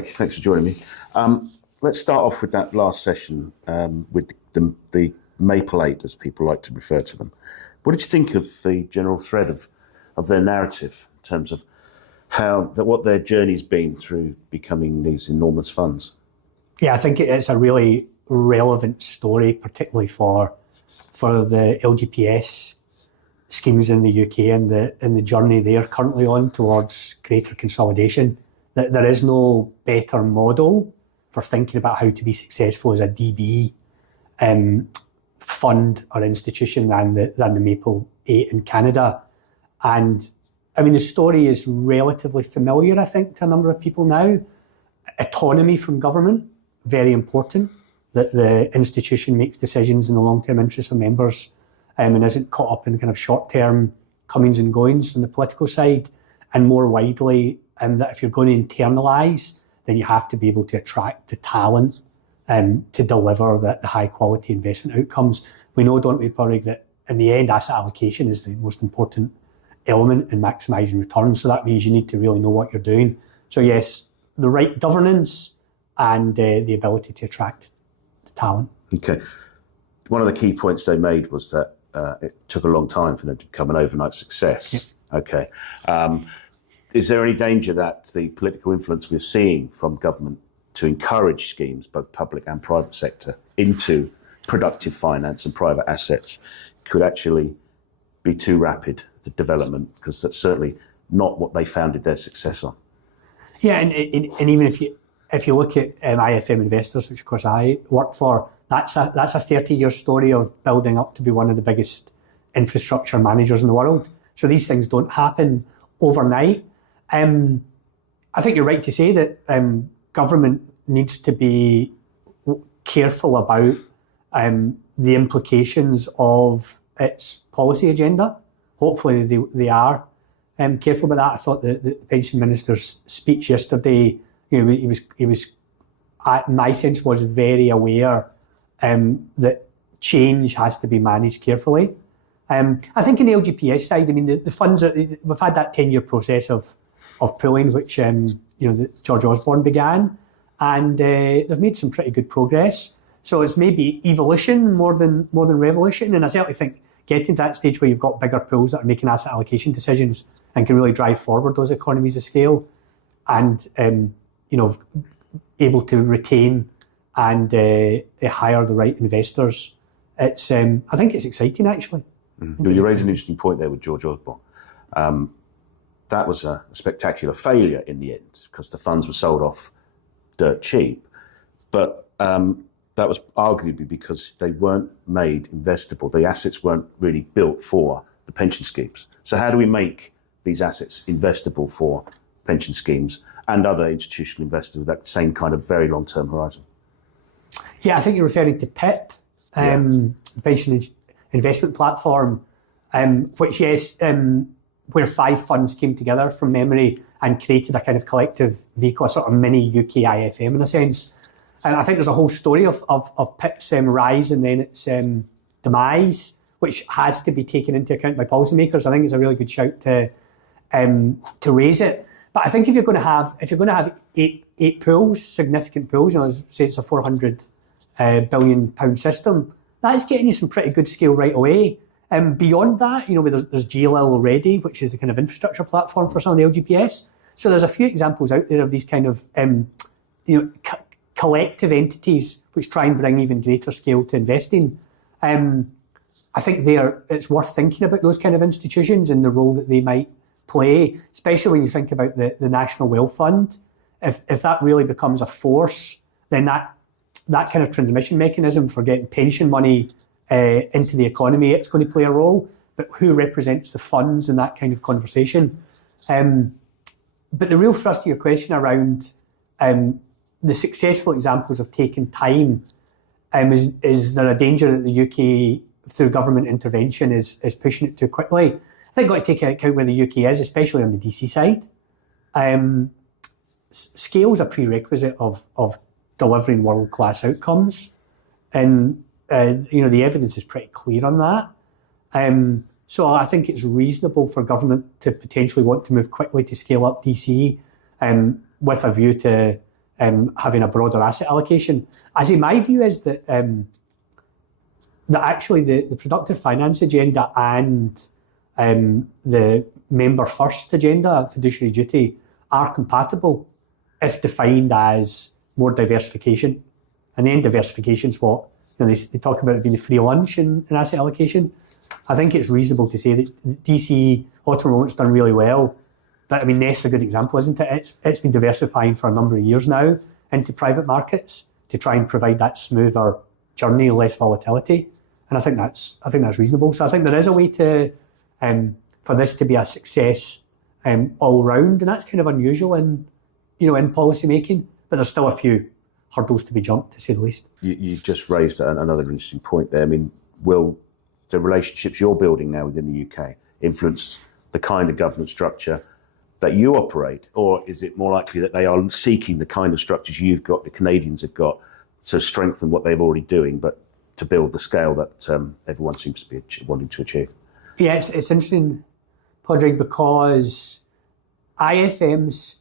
Greg, thanks for joining me. Let's start off with that last session with the Maple 8, as people like to refer to them. What did you think of the general thread of their narrative in terms of what their journey's been through becoming these enormous funds? Yeah, I think it's a really relevant story, particularly for the LGPS schemes in the UK and the journey they're currently on towards greater consolidation. That there is no better model for thinking about how to be successful as a DB fund or institution than the Maple 8 in Canada. And I mean, the story is relatively familiar, I think, to a number of people now. Autonomy from government, very important, that the institution makes decisions in the long-term interests of members and isn't caught up in kind of short-term comings and goings on the political side. And more widely, that if you're going to internalise, then you have to be able to attract the talent to deliver the high-quality investment outcomes. We know, don't we, Padraig, that in the end, asset allocation is the most important element in maximising returns. So that means you need to really know what you're doing. So yes, the right governance and the ability to attract the talent. Okay. One of the key points they made was that it took a long time for them to become an overnight success. Yep. Okay. Is there any danger that the political influence we're seeing from government to encourage schemes, both public and private sector, into productive finance and private assets could actually be too rapid, the development, because that's certainly not what they founded their success on? Yeah, and even if you look at IFM Investors, which of course I work for, that's a 30-year story of building up to be one of the biggest infrastructure managers in the world. So these things don't happen overnight. I think you're right to say that government needs to be careful about the implications of its policy agenda. Hopefully they are careful about that. I thought the pension minister's speech yesterday, he was, my sense was very aware that change has to be managed carefully. I think in the LGPS side, I mean, the funds we've had that 10-year process of pooling, which George Osborne began, and they've made some pretty good progress. So it's maybe evolution more than revolution, and I certainly think getting to that stage where you've got bigger pools that are making asset allocation decisions and can really drive forward those economies of scale, and able to retain and hire the right investors. It's I think it's exciting, actually. Mm-hmm. You raised an interesting point there with George Osborne. That was a spectacular failure in the end because the funds were sold off dirt cheap, but that was arguably because they weren't made investable. The assets weren't really built for the pension schemes. So how do we make these assets investable for pension schemes and other institutional investors with that same kind of very long-term horizon? Yeah, I think you're referring to PIP, Pension Investment Platform, which, yes, where 5 funds came together from memory and created a kind of collective vehicle, a sort of mini UK IFM in a sense. And I think there's a whole story of PIP's rise and then its demise, which has to be taken into account by policymakers. I think it's a really good shout to raise it. But I think if you're going to have eight pools, significant pools, say it's a £400 billion system, that's getting you some pretty good scale right away. Beyond that, there's GLL already, which is the kind of infrastructure platform for some of the LGPS. So there's a few examples out there of these kind of collective entities which try and bring even greater scale to investing. I think it's worth thinking about those kind of institutions and the role that they might play, especially when you think about the National Wealth Fund. If that really becomes a force, then that kind of transmission mechanism for getting pension money into the economy, it's going to play a role. But who represents the funds in that kind of conversation? But the real thrust of your question around the successful examples of taking time, is there a danger that the UK, through government intervention, is pushing it too quickly? I think you've got to take into account where the UK is, especially on the DC side. Scale is a prerequisite of delivering world-class outcomes. And, the evidence is pretty clear on that. So I think it's reasonable for government to potentially want to move quickly to scale up DC with a view to having a broader asset allocation. I say my view is that that actually the productive finance agenda and the member first agenda, fiduciary duty, are compatible if defined as more diversification. And then diversification is what they talk about it being a free lunch in asset allocation. I think it's reasonable to say that DC auto-enrollment's done really well. But I mean, Nest's a good example, isn't it? It's been diversifying for a number of years now into private markets to try and provide that smoother journey, less volatility. And I think that's reasonable. So I think there is a way to for this to be a success all round, and that's kind of unusual in policy making. But there's still a few hurdles to be jumped, to say the least. You just raised another interesting point there. I mean, will the relationships you're building now within the UK influence the kind of governance structure that you operate, or is it more likely that they are seeking the kind of structures you've got, the Canadians have got, to strengthen what they're already doing, but to build the scale that everyone seems to be wanting to achieve? Yeah, it's interesting, Padraig, because IFM's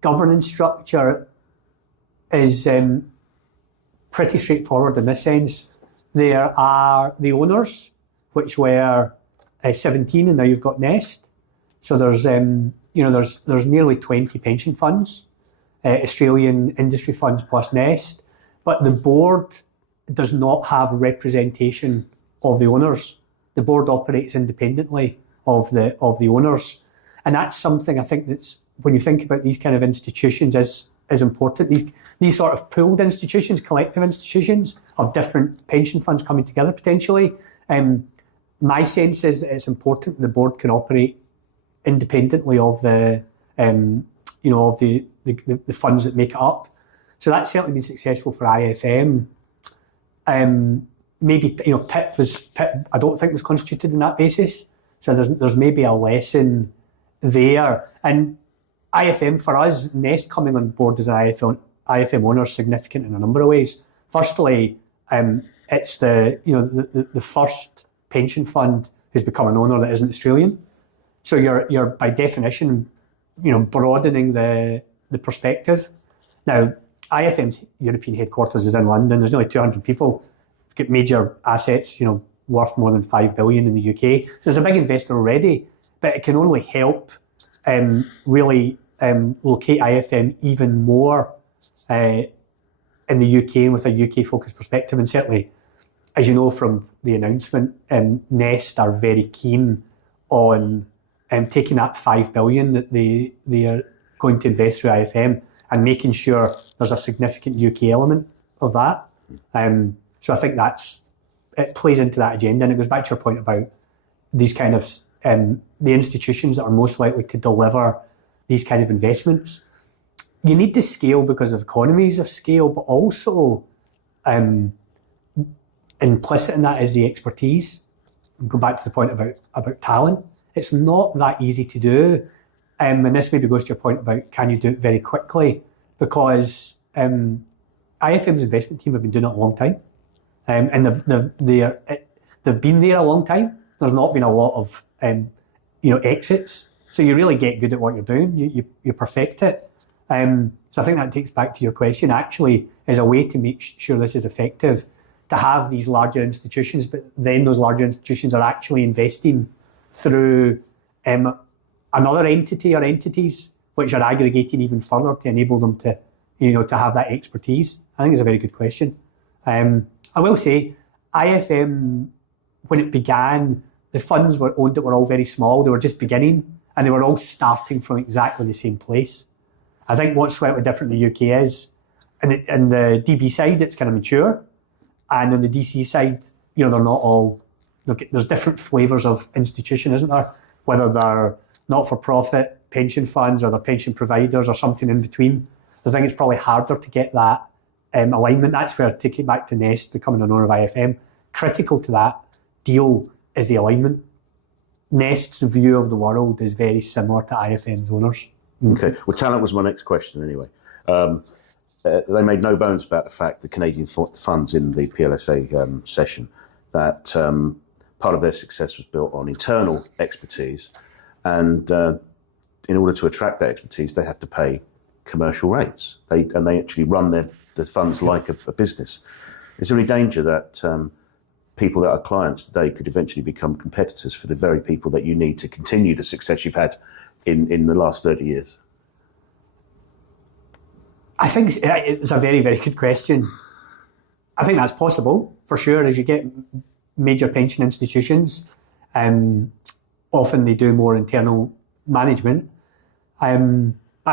governance structure is pretty straightforward in this sense. There are the owners, which were 17, and now you've got Nest. So there's nearly 20 pension funds, Australian industry funds plus Nest, but the board does not have representation of the owners. The board operates independently of the owners, and that's something I think that's, when you think about these kind of institutions, is important. These sort of pooled institutions, collective institutions of different pension funds coming together potentially. My sense is that it's important the board can operate independently of the funds that make it up. So that's certainly been successful for IFM. Maybe PIP I don't think was constituted on that basis. So there's maybe a lesson there. And IFM, for us, Nest coming on board as an IFM owner is significant in a number of ways. Firstly, it's the first pension fund who's become an owner that isn't Australian. So you're by definition, broadening the perspective. Now, IFM's European headquarters is in London. There's only 200 people. It's got major assets, worth more than 5 billion in the UK. So it's a big investor already, but it can only help really locate IFM even more in the UK and with a UK-focused perspective. And certainly, as you know from the announcement, Nest are very keen on taking that 5 billion that they are going to invest through IFM and making sure there's a significant UK element of that. So I think it plays into that agenda, and it goes back to your point about these kind of the institutions that are most likely to deliver these kind of investments. You need to scale because of economies of scale, but also implicit in that is the expertise. Go back to the point about talent. It's not that easy to do. And this maybe goes to your point about can you do it very quickly, because IFM's investment team have been doing it a long time. And they've been there a long time. There's not been a lot of exits. So you really get good at what you're doing. You perfect it. So I think that takes back to your question. Actually, is a way to make sure this is effective, to have these larger institutions, but then those larger institutions are actually investing through another entity or entities which are aggregating even further to enable them to have that expertise. I think it's a very good question. I will say, IFM, when it began, the funds were owned that were all very small. They were just beginning, and they were all starting from exactly the same place. I think what's slightly different in the UK is, in the DB side, it's kind of mature, and on the DC side, they're not all. There's different flavours of institution, isn't there? Whether they're not-for-profit pension funds or they're pension providers or something in between. I think it's probably harder to get that alignment. That's where, taking it back to Nest becoming an owner of IFM, critical to that deal is the alignment. Nest's view of the world is very similar to IFM's owners. Okay, well, talent was my next question anyway. They made no bones about the fact that Canadian funds in the PLSA session, that part of their success was built on internal expertise, and in order to attract that expertise, they have to pay commercial rates. They actually run the funds like a business. Is there any danger that people that are clients today could eventually become competitors for the very people that you need to continue the success you've had in the last 30 years? I think it's a very, very good question. I think that's possible, for sure, as you get major pension institutions. Often they do more internal management. I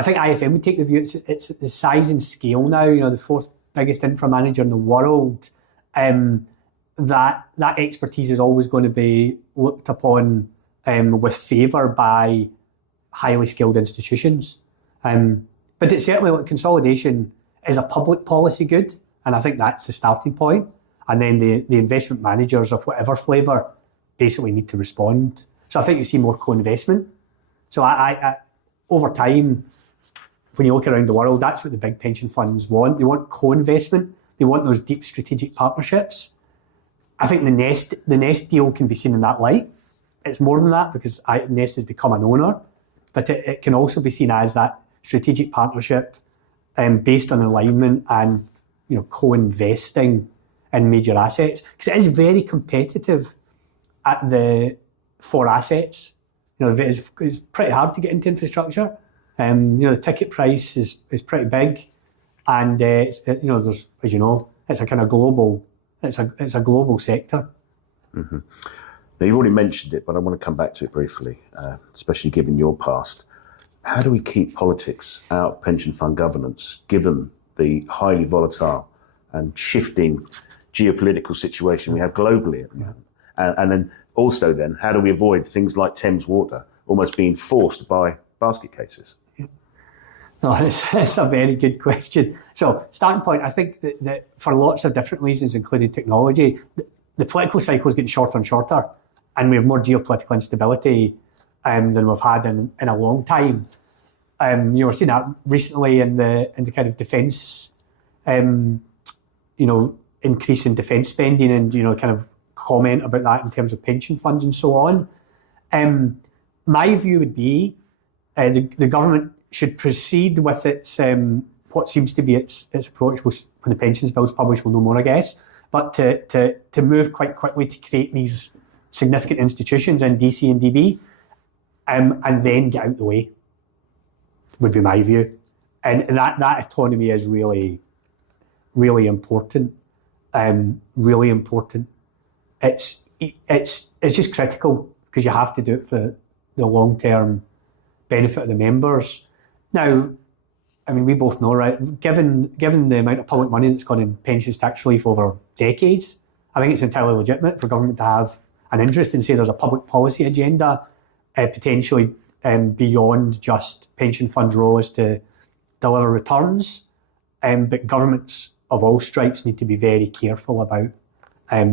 think IFM would take the view it's the size and scale now, the fourth biggest infra manager in the world, that expertise is always going to be looked upon with favour by highly skilled institutions. But it's certainly like consolidation is a public policy good, and I think that's the starting point. And then the investment managers of whatever flavour basically need to respond. So I think you see more co-investment. So I over time, when you look around the world, that's what the big pension funds want. They want co-investment. They want those deep strategic partnerships. I think the Nest deal can be seen in that light. It's more than that because Nest has become an owner, but it can also be seen as that strategic partnership based on alignment and co-investing in major assets, because it is very competitive for assets. It's pretty hard to get into infrastructure. The ticket price is pretty big, and there's, as you know, it's a kind of global. It's a global sector. Mm-hmm. Now you've already mentioned it, but I want to come back to it briefly, especially given your past. How do we keep politics out of pension fund governance, given the highly volatile and shifting geopolitical situation we have globally at the moment? And then also, how do we avoid things like Thames Water almost being forced by basket cases? No, it's a very good question. So, starting point, I think that for lots of different reasons, including technology, the political cycle is getting shorter and shorter, and we have more geopolitical instability than we've had in a long time. We're seeing that recently in the kind of defence, increase in defence spending, and kind of comment about that in terms of pension funds and so on. My view would be the government should proceed with its what seems to be its approach. When the pensions bill's published, we'll know more, I guess. But to move quite quickly to create these significant institutions in DC and DB, and then get out the way, would be my view. And that autonomy is really, really important. Really important. It's just critical because you have to do it for the long-term benefit of the members. Now, I mean, we both know, right? Given the amount of public money that's gone in pensions tax relief over decades, I think it's entirely legitimate for government to have an interest in, say, there's a public policy agenda, potentially beyond just pension funds' role is to deliver returns. But governments of all stripes need to be very careful about, how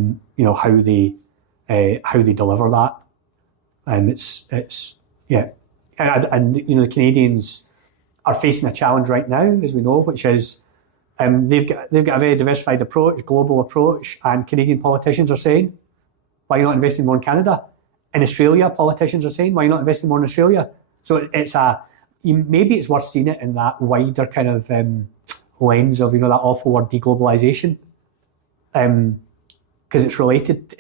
they deliver that. And the Canadians are facing a challenge right now, as we know, which is they've got a very diversified approach, global approach, and Canadian politicians are saying, why are you not investing more in Canada? In Australia, politicians are saying, why are you not investing more in Australia? So maybe it's worth seeing it in that wider kind of lens of, that awful word deglobalisation. Because it's related,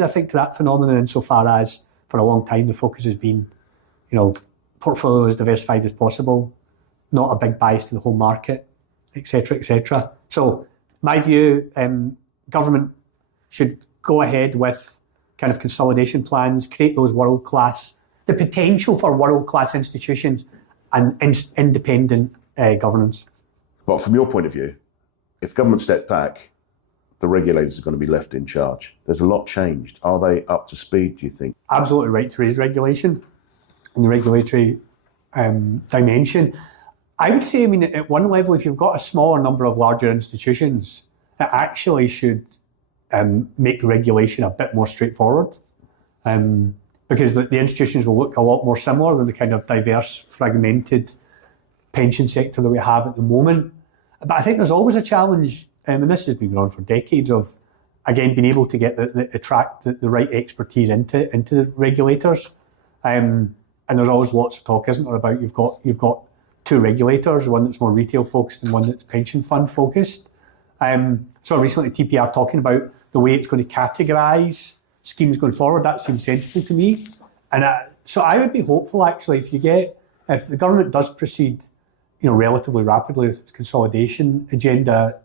I think, to that phenomenon insofar as for a long time the focus has been, portfolio as diversified as possible, not a big bias to the home market, etc., etc. So my view, government should go ahead with kind of consolidation plans, create those the potential for world-class institutions and independent governance. But from your point of view, if government step back, the regulators are going to be left in charge. There's a lot changed. Are they up to speed, do you think? Absolutely right to raise regulation in the regulatory dimension. I would say, at one level, if you've got a smaller number of larger institutions, it actually should make regulation a bit more straightforward, because the institutions will look a lot more similar than the kind of diverse, fragmented pension sector that we have at the moment. But I think there's always a challenge, and this has been going on for decades, of, again, being able to attract the right expertise into the regulators. And there's always lots of talk, isn't there, about you've got two regulators, one that's more retail focused and one that's pension fund focused. So recently TPR talking about the way it's going to categorise schemes going forward. That seems sensible to me. And so I would be hopeful actually if the government does proceed, relatively rapidly with its consolidation agenda,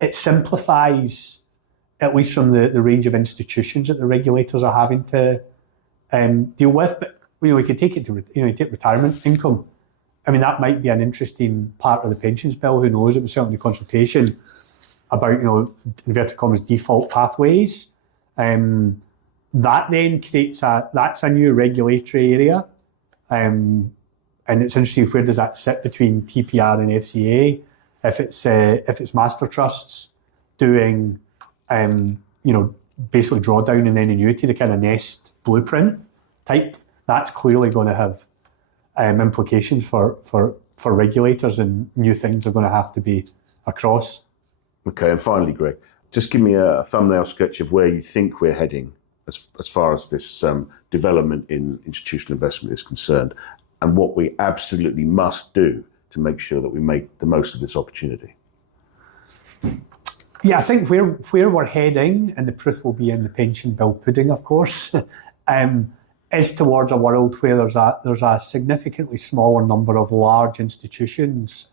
it simplifies, at least from the range of institutions that the regulators are having to deal with. But we could take it to take retirement income. I mean, that might be an interesting part of the pensions bill. Who knows? It was certainly consultation about inverted commas default pathways. That then creates that's a new regulatory area, and it's interesting, where does that sit between TPR and FCA? If it's master trusts doing basically drawdown and then annuity, the kind of Nest blueprint type, that's clearly going to have implications for regulators, and new things are going to have to be across. Okay, and finally, Greg, just give me a thumbnail sketch of where you think we're heading as far as this development in institutional investment is concerned, and what we absolutely must do to make sure that we make the most of this opportunity. Yeah, I think where we're heading, and the proof will be in the pension bill pudding, of course, is towards a world where there's a significantly smaller number of large institutions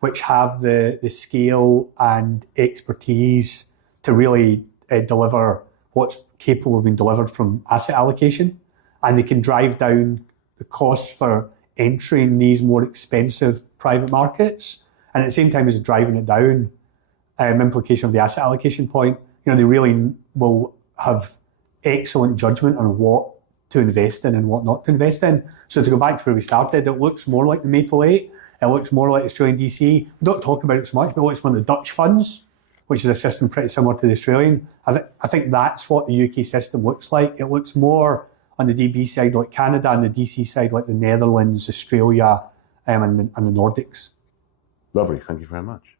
which have the scale and expertise to really deliver what's capable of being delivered from asset allocation, and they can drive down the costs for entering these more expensive private markets, and at the same time as driving it down, implication of the asset allocation point, they really will have excellent judgment on what to invest in and what not to invest in. So to go back to where we started, it looks more like the Maple 8, it looks more like Australian DC. We don't talk about it so much, but it looks one of the Dutch funds, which is a system pretty similar to the Australian. I think that's what the UK system looks like. It looks more on the DB side like Canada, and the DC side like the Netherlands, Australia, and the Nordics. Lovely, thank you very much.